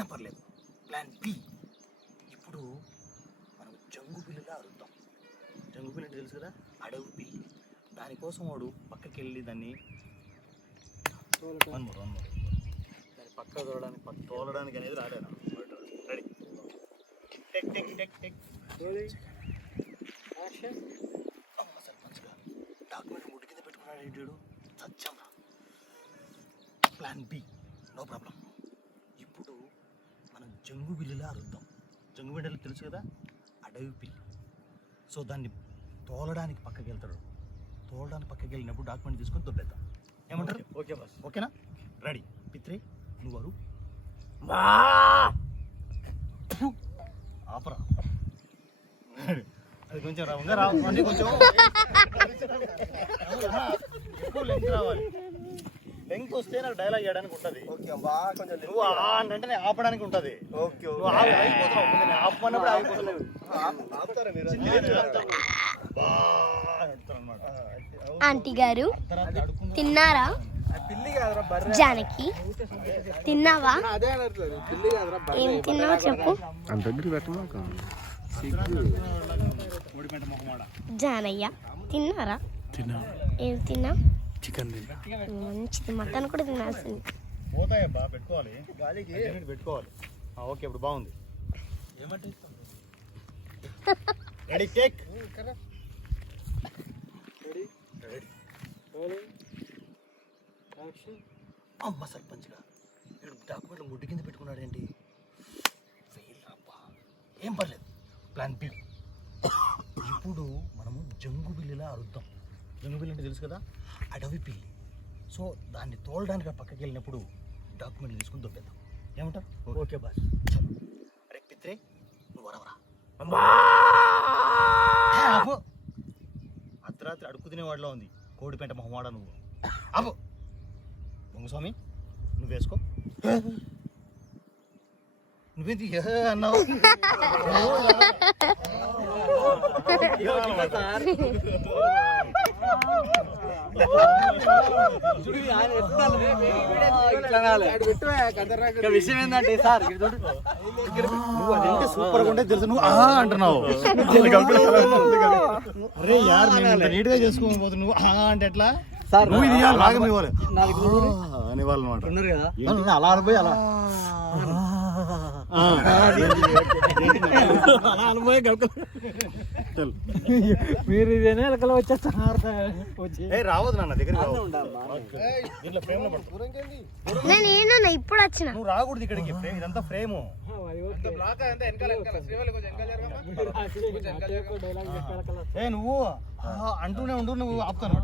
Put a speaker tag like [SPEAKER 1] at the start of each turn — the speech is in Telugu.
[SPEAKER 1] ఏదైనా పర్లేదు. ప్లాన్ బి ఇప్పుడు మనం జంగు పిల్లిలా అరుద్దాం జంగు పిల్లి అంటే తెలుసు కదా? అడవి పిల్లి దానికోసం వాడు పక్కకి వెళ్ళి దాన్ని వన్ మోర్ వన్ మోర్ దాన్ని పక్క తోలడానికి పక్క తోలడానికి అనేది రాలేను ready tech tech tech tech అమ్మ సర్పంచ్గా. డాక్యుమెంట్ ముడి కింద పెట్టుకున్నాడు ఏంటాడు Satyam plan B no problem ఇప్పుడు మనం జంగు బిల్లులా అరుద్దాం జంగు బిడ్డలు తెలుసు కదా అడవి పిల్లి సో దాన్ని తోలడానికి పక్కకి వెళ్తాడు తోలడానికి పక్కకి వెళ్ళినప్పుడు డాక్యుమెంట్ తీసుకొని దొబ్బేద్దాం ఏమంటారు ఓకే బాస్ ఓకేనా రెడీ పిత్రి నువ్వు అరు ఆపరా అది కొంచెం రా ఉందా రా అంటే కొంచెం రావాలి వస్తే నాకు డైలాగ్ చేయడానికి ఉంటుంది.
[SPEAKER 2] ఓకే బాగా కొంచెం
[SPEAKER 1] నువ్వు ఆ అంటే ఆపడానికి ఉంటుంది. ఆపమన్నప్పుడు.
[SPEAKER 3] ఆంటీ గారు తిన్నారా?
[SPEAKER 2] పిల్లి కాదురా బర్రె.
[SPEAKER 3] జానకి తిన్నావా?
[SPEAKER 2] అదే అనట్లేదు పిల్లి కాదురా బర్రె.
[SPEAKER 3] ఏం తిన్నావా చెప్పు. జానయ్య తిన్నారా?
[SPEAKER 4] తిన్నా.
[SPEAKER 3] ఏం తిన్నా?
[SPEAKER 4] చికెన్
[SPEAKER 3] మంచిది మటన్ కూడా తినాల్సింది.
[SPEAKER 1] పోతాయబ్బా పెట్టుకోవాలి.
[SPEAKER 2] గాలికి
[SPEAKER 1] పెట్టుకోవాలి. ఆ, ఓకే ఇప్పుడు బాగుంది. రెడీ కేక్ అమ్మ సర్పంచ్గా. డాక్యుమెంట్లు ముడ్డు కింద పెట్టుకున్నాడు ఏంటి ఏం పర్లేదు. ప్లాన్ బి ఇప్పుడు మనము జంగు బిల్లిలా అరుద్దాం. జంగు బిల్లి అంటే తెలుసు కదా? అడవి పిల్లి. సో దాన్ని తోలడానికి ఆ పక్కకి వెళ్ళినప్పుడు డాక్యుమెంట్లు తీసుకుని దొబ్బేద్దాం. ఏమంటారు ఓకే. బాస్. చలో అరే పిత్రే నువ్వు వరవరా? అర్ధరాత్రి అడుక్కు తినేవాడిలో ఉంది. కోడిపేంట మొహమాడ నువ్వు. ఆపు. స్వామి నువ్వు వేసుకో. నువ్వేంటి ఏ అన్నావు?
[SPEAKER 2] విషయం ఏంటంటే సార్
[SPEAKER 1] నువ్వు అదేంటి సూపర్గా ఉంటే తెలుసు. నువ్వు ఆ అంటున్నావు. అరే యార్ నేను నీట్గా చేసుకోకపోతే నువ్వు ఆ అంటే ఎట్లా?
[SPEAKER 2] సార్
[SPEAKER 1] నువ్వు ఇది ఇవ్వాలి, రాగం ఇవ్వాలి. అనేవాళ్ళు అనమాట అలా అనుభవి అలా.
[SPEAKER 2] మీరు ఇదేనా ఎలకలు వచ్చేస్తారు వచ్చి
[SPEAKER 1] ఏ రావద్దు నాన్న దగ్గర
[SPEAKER 3] నేను ఇప్పుడు వచ్చిన?
[SPEAKER 1] నువ్వు రాకూడదు ఇక్కడికి ఫ్రేమ్ ఇదంతా ఫ్రేము. ఏ నువ్వు? అంటూనే ఉండు నువ్వు ఆపుతాను